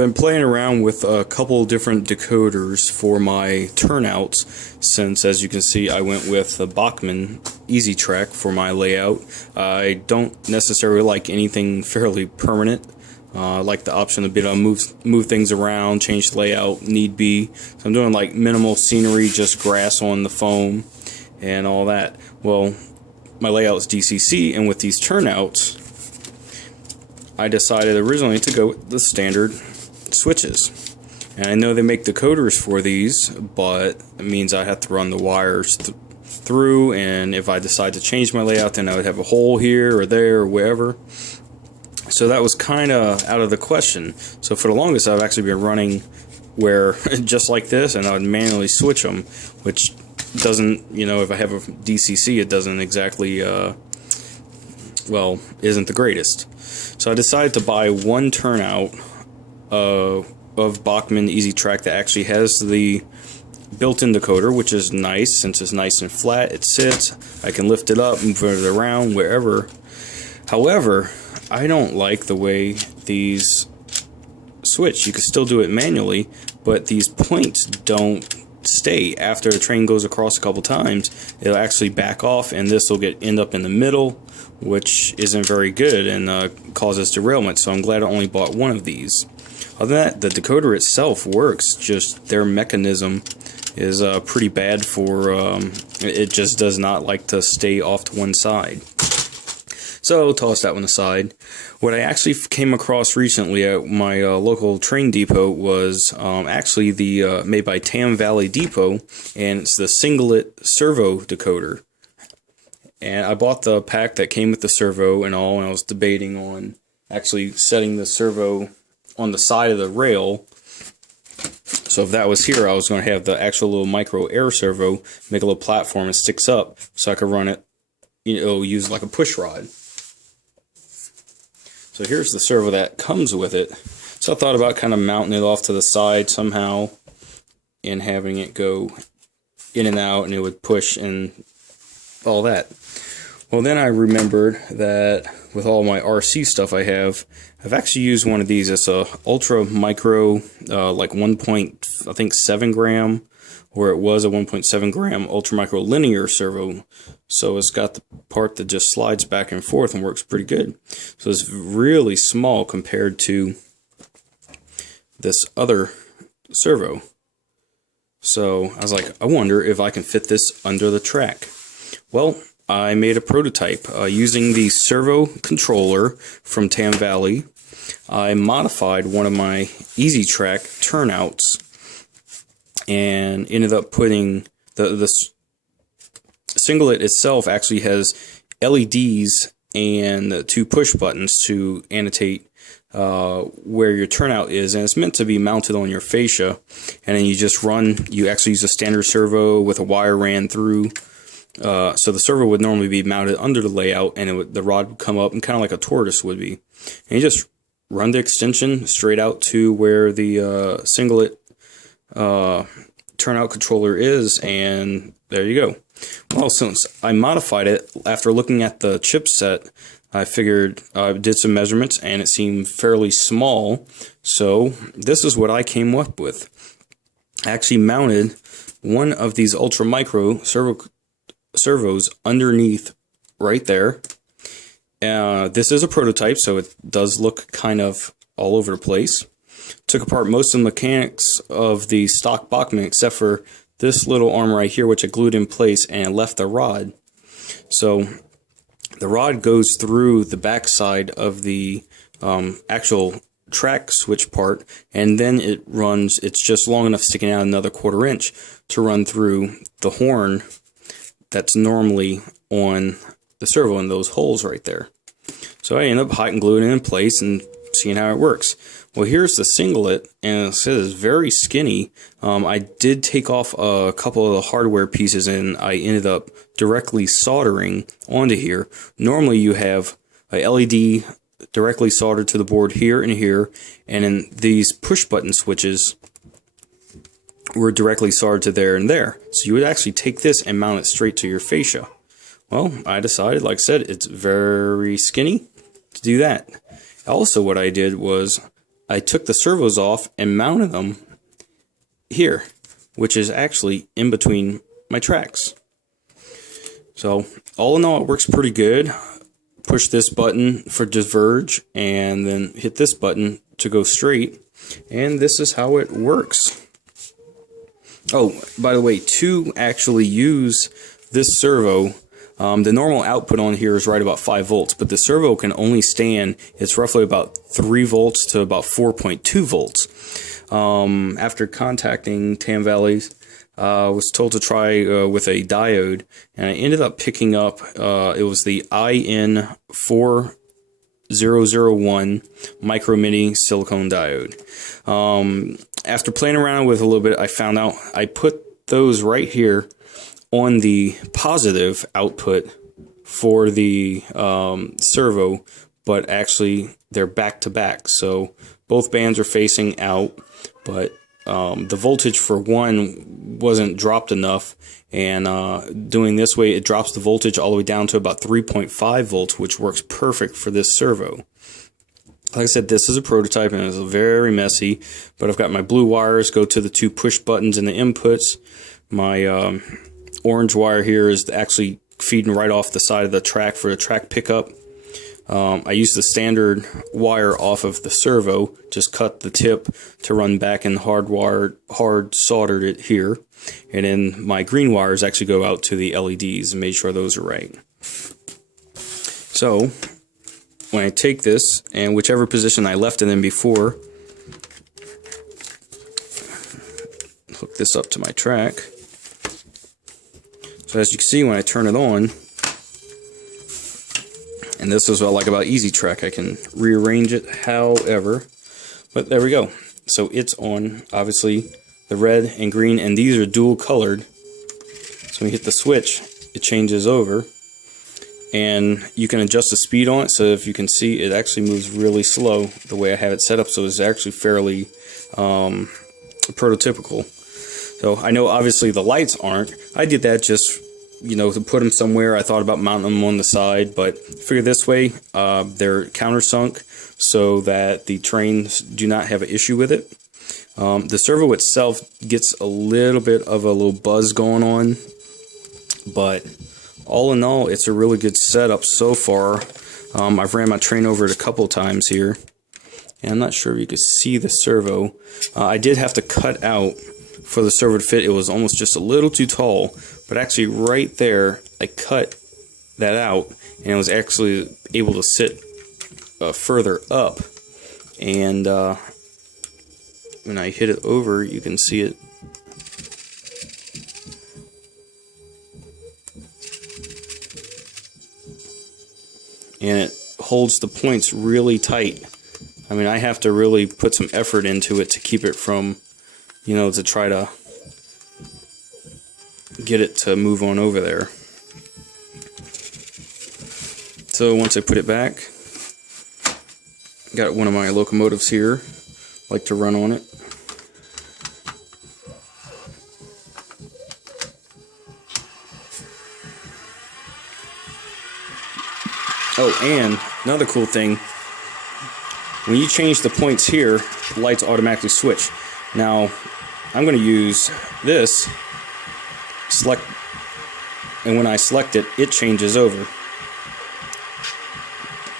been playing around with a couple different decoders for my turnouts since, as you can see, I went with the Bachmann Ez Track for my layout. I don't necessarily like anything fairly permanent. I like the option to be able to move things around, change the layout, need be. So I'm doing like minimal scenery, just grass on the foam and all that. Well, my layout is DCC, and with these turnouts, I decided originally to go with the standard switches. And I know they make decoders for these, but it means I have to run the wires through, and if I decide to change my layout, then I would have a hole here or there or wherever. So that was kind of out of the question. So for the longest, I've actually been running where just like this, and I would manually switch them, which doesn't, you know, if I have a DCC, it doesn't exactly, well, isn't the greatest. So I decided to buy one turnout of Backmann Ez Track that actually has the built-in decoder, which is nice. Since it's nice and flat, it sits. I can lift it up, move it around wherever. However, I don't like the way these switch. You can still do it manually, but these points don't stay. After the train goes across a couple times, it'll actually back off, and this will end up in the middle, which isn't very good and causes derailment. So I'm glad I only bought one of these. Other than that, the decoder itself works, just their mechanism is pretty bad for it just does not like to stay off to one side. So toss that one aside. What I actually came across recently at my local train depot was actually the made by Tam Valley Depot, and it's the singlet servo decoder. And I bought the pack that came with the servo and all, and I was debating on actually setting the servo on the side of the rail. So if that was here, I was going to have the actual little micro air servo, make a little platform and sticks up, so I could run it, you know, use like a push rod. So here's the servo that comes with it. So I thought about kind of mounting it off to the side somehow and having it go in and out, and it would push and all that. Well, then I remembered that with all my RC stuff I've actually used one of these. It's a ultra micro, like 1.7 gram, or it was a 1.7 gram ultra micro linear servo. So it's got the part that just slides back and forth and works pretty good. So it's really small compared to this other servo. So I was like, I wonder if I can fit this under the track. Well, I made a prototype using the servo controller from Tam Valley. I modified one of my Ez Track turnouts and ended up putting the singlet itself actually has LEDs and two push buttons to annotate where your turnout is, and it's meant to be mounted on your fascia, and then you actually use a standard servo with a wire ran through. So the servo would normally be mounted under the layout, and the rod would come up and kind of like a tortoise would be. And you just run the extension straight out to where the singlet turnout controller is, and there you go. Well, since I modified it after looking at the chipset, I figured I did some measurements, and it seemed fairly small. So this is what I came up with. I actually mounted one of these ultra micro servos underneath right there. This is a prototype, so it does look kind of all over the place. Took apart most of the mechanics of the stock Bachmann, except for this little arm right here, which I glued in place and left the rod. So the rod goes through the back side of the actual track switch part, and then it's just long enough, sticking out another 1/4 inch to run through the horn that's normally on the servo in those holes right there. So I end up hot and gluing it in place and seeing how it works. Well, here's the singlet, and it says very skinny. I did take off a couple of the hardware pieces, and I ended up directly soldering onto here. Normally you have a LED directly soldered to the board here and here, and then these push button switches were directly soldered to there and there. So you would actually take this and mount it straight to your fascia. Well, I decided, like I said, it's very skinny to do that. Also, what I did was I took the servos off and mounted them here, which is actually in between my tracks. So all in all, it works pretty good. Push this button for diverge and then hit this button to go straight, and this is how it works. Oh, by the way, to actually use this servo, the normal output on here is right about 5 volts, but the servo can only stand, it's roughly about 3 volts to about 4.2 volts. After contacting Tam Valley, I was told to try with a diode, and I ended up picking up, it was the IN4001 micro mini silicone diode. After playing around with it a little bit, I found out I put those right here on the positive output for the servo, but actually they're back to back, so both bands are facing out, but the voltage for one wasn't dropped enough, and doing this way, it drops the voltage all the way down to about 3.5 volts, which works perfect for this servo. Like I said, this is a prototype and it's very messy, but I've got my blue wires go to the 2 push buttons in the inputs. My orange wire here is actually feeding right off the side of the track for the track pickup. I used the standard wire off of the servo, just cut the tip to run back and hard soldered it here. And then my green wires actually go out to the LEDs and made sure those are right. So when I take this, and whichever position I left it in before, hook this up to my track. So as you can see, when I turn it on, and this is what I like about Ez Track, I can rearrange it however, but there we go. So it's on, obviously, the red and green, and these are dual colored. So when you hit the switch, it changes over, and you can adjust the speed on it. So if you can see, it actually moves really slow the way I have it set up, so it's actually fairly prototypical. So I know obviously the lights aren't. I did that just, you know, to put them somewhere. I thought about mounting them on the side, but figure this way, they're countersunk so that the trains do not have an issue with it. The servo itself gets a little bit of a little buzz going on, but all in all, it's a really good setup so far. I've ran my train over it a couple times here, and I'm not sure if you can see the servo. I did have to cut out for the servo to fit. It was almost just a little too tall, but actually right there I cut that out, and I was actually able to sit further up, and when I hit it over, you can see it. And it holds the points really tight. I mean, I have to really put some effort into it to keep it from, you know, to try to get it to move on over there. So once I put it back, got one of my locomotives here, like to run on it. Oh, and another cool thing, when you change the points here, the lights automatically switch. Now, I'm going to use this, select, and when I select it, it changes over.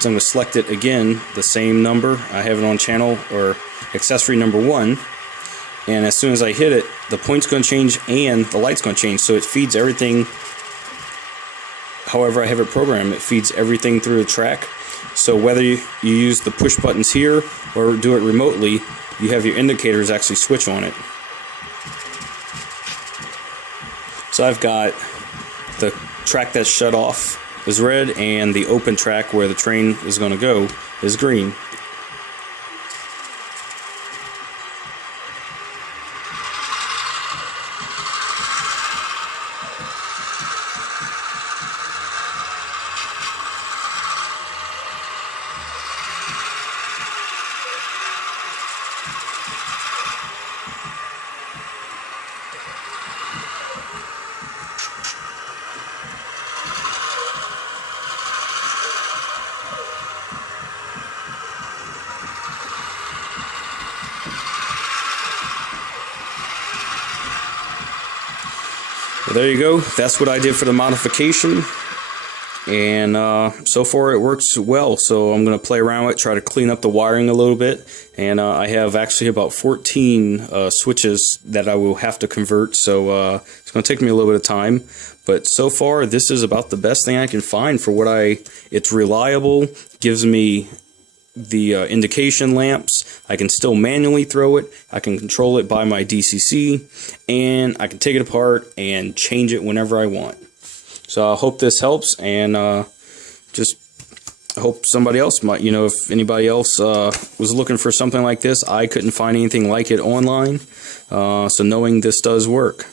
So I'm going to select it again, the same number. I have it on channel or accessory number 1, and as soon as I hit it, the point's going to change and the light's going to change, so it feeds everything. However I have it programmed, it feeds everything through the track. So whether you use the push buttons here or do it remotely, you have your indicators actually switch on it. So I've got the track that's shut off is red, and the open track where the train is going to go is green. There you go. That's what I did for the modification, and so far it works well. So I'm going to play around with it, try to clean up the wiring a little bit, and I have actually about 14 switches that I will have to convert, so it's going to take me a little bit of time. But so far this is about the best thing I can find for what it's reliable, gives me the indication lamps. I can still manually throw it, I can control it by my DCC, and I can take it apart and change it whenever I want. So I hope this helps, and just hope somebody else might, if anybody else was looking for something like this. I couldn't find anything like it online, so knowing this does work.